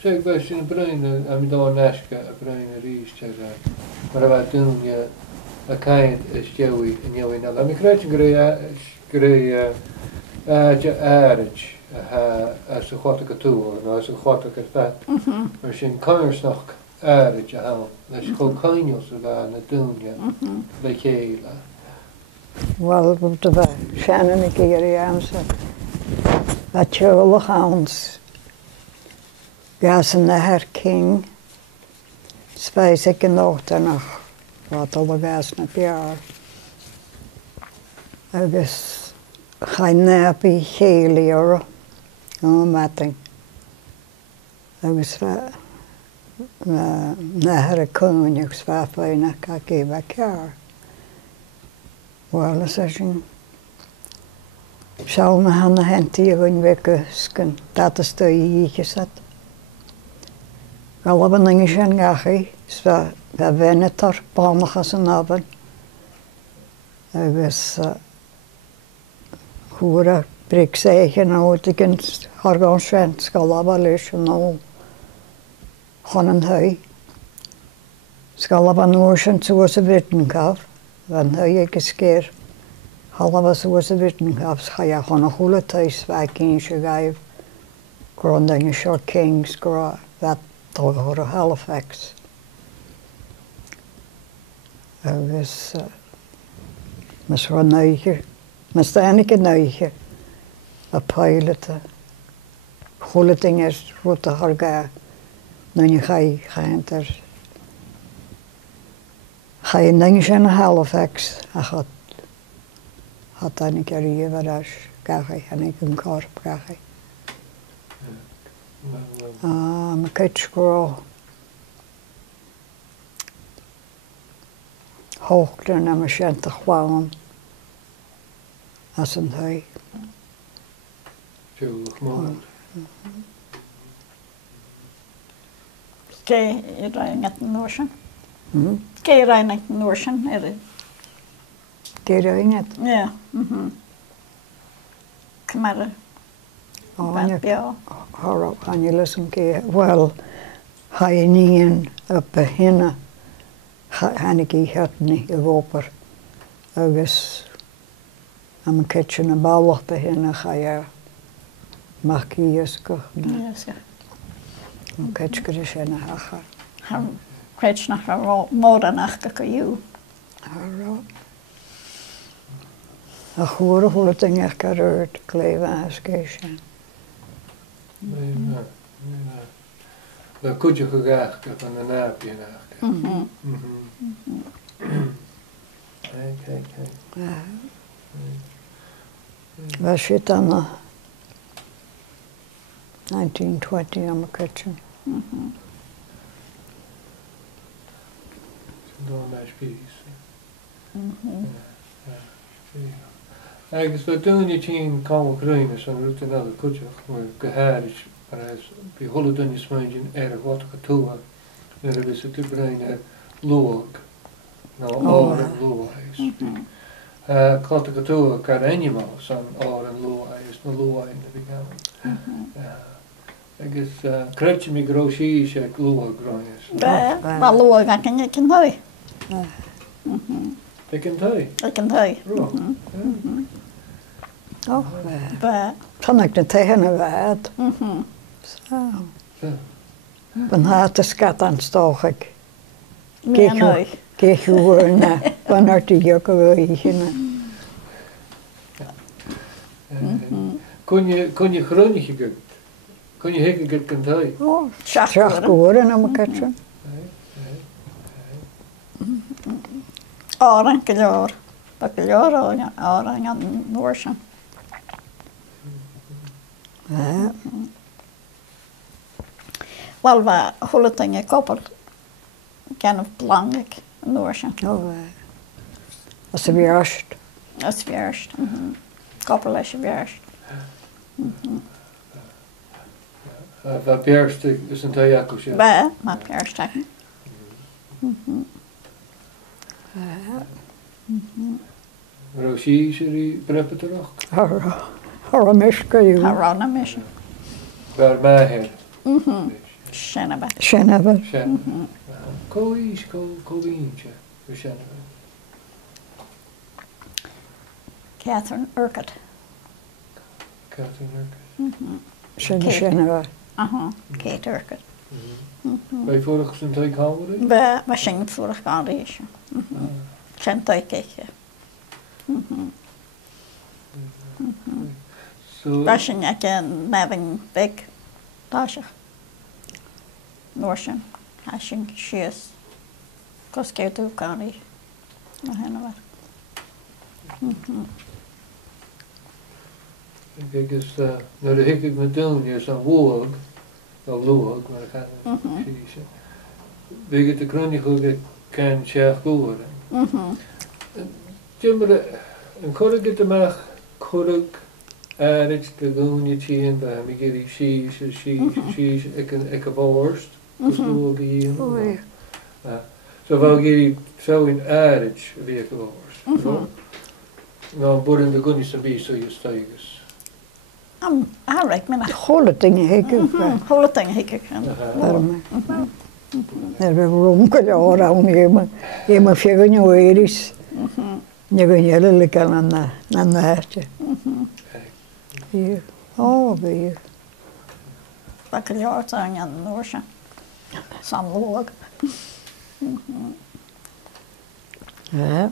Zeg best in bruin, am daar naska, bruin riest, maar wat doen je, a kind is Joey en Joey nou. Am ik krijg grey, aardig, als een grote toer, nou als een grote vet. Maar zijn kans nog aardig, dat is gewoon kanjels aan het doen je, MacKay. Wel, op de weg, Shannon een keer Jaamse, wat je wel gaan. Gasen naar King, spijs ik nog nog wat alle gasen op jaar. Dus geen nappie gelier, matting. Dus naar koning zwaar naar kaki elkaar. Wel, als je zal me aan de hand hier een week sken, dat is de hier zat. Wel hebben we niet gaan gaan, dus we wennen er, bandig als een avond. Dus goede prik zeggen, nou ik in haar gaan zijn, skal hebben lezen, nou gaan een hui. Skal hebben nooit zoals ze weten gaf, want hui ik eens keer, halve zoals ze weten gaf, ga je gewoon een goede thuis wijken geven, grondingen, short kings, wat. Door Halifax. Dus, met zo'n neige, met steenlijke neige, een pilot, goede dingen is voor te gaan. Dan ga je dingen in Halifax, en had dan een keer hier wat als, en ik een korp ga. Mijn kitschgroel. Hoogte naar mijn schente gewoon. Als een hui. Tuurlijk, man. Kei reinget Noorsen? Kei reinget Noorsen, er det? Kei reinget? Ja. Kmarre. Ja. Kan je lezen keer? Wel, ga je niet op beginnen, ga ik het niet gelopen. Dus, aan mijn kitchen een bouw beginnen, ga je MacInnis kochen. Ja, zo. Een kitchen is in hager. Han kwijt naar morgen naar kaju. Een goede hoe het ding echt eruit kleven als keesje. Nee. Dan kun je gegraag van een naapje naar. Kijk. Was je dan 1920 aan mijn kitchen? Door spies. Eigenlijk wat doen je tien koude groeien, zo'n route naar de kutje, maar gehaald, maar als bij holle dunne smijntje erg wat getoe, dan is het te brengen loog, nou oren loog is. Klote getoe kan eenmaal zo'n oren loog is, nou loog in de begaan. Ik is kruidje met grootjes, ik loog groeien. Ja, maar loog kan je kan hui. Ik kan hui. Ik kan hui. Oh, kan ik de tegen een waard. Zo. Dan had de skat aan stoog ik. Kijk gewoon naar, wanneer die jokken wil je. Kon je groentje goed? Kon je hekken goed kan hui? Oh, zag geworden aan mijn kitchen. Oren kleur. Bakkeljoor oren aan Noorsen. Ja. Wel, we hullen in je koppel. Kan belangrijk, Noorsen. Oh, als ze weer als Als weerst. Koppel is weerst. Wat perste is een tajakos, ja? Bij, maar weerst. Roosjes, die preppen terug. haar miske, joh. Harana mission. Waar mij her. Shenaba. Shenaba. Coís, Coínche, Shenaba. Catherine Urquhart. Catherine Shenaba. Kate Urquhart. Bij vorig zijn twee kamer? We zingen vorig aan deze. Zijn tuiketje. We zingen ik nevin big. Tasje. Noorsen. Hij zingt schies. Kost keer toe kan hij. Maar hen wat. Kijk eens, nou de hik ik met doen, hier is een woog, of loog, maar ik ga het niet zeggen. Weet je, de kroniek kan schaag worden. Jimmer, een korrig te maken, korrig, aardig, de goonje tien, bij hem, ik die shees, ik een worst, dus loog hier. Zo wou je zo in aardig weer worst. Nou, worden de goonies een beetje zo je stijgers. Rijk me naar. Hele dingen hikken. Hele dingen hikken. Er we ronken daar om je maar veel nieuw is. Je kan je hele kan aan de hertje. Hier, weer. Wat kan je uit aan je Noorse? Sam loog. Ja.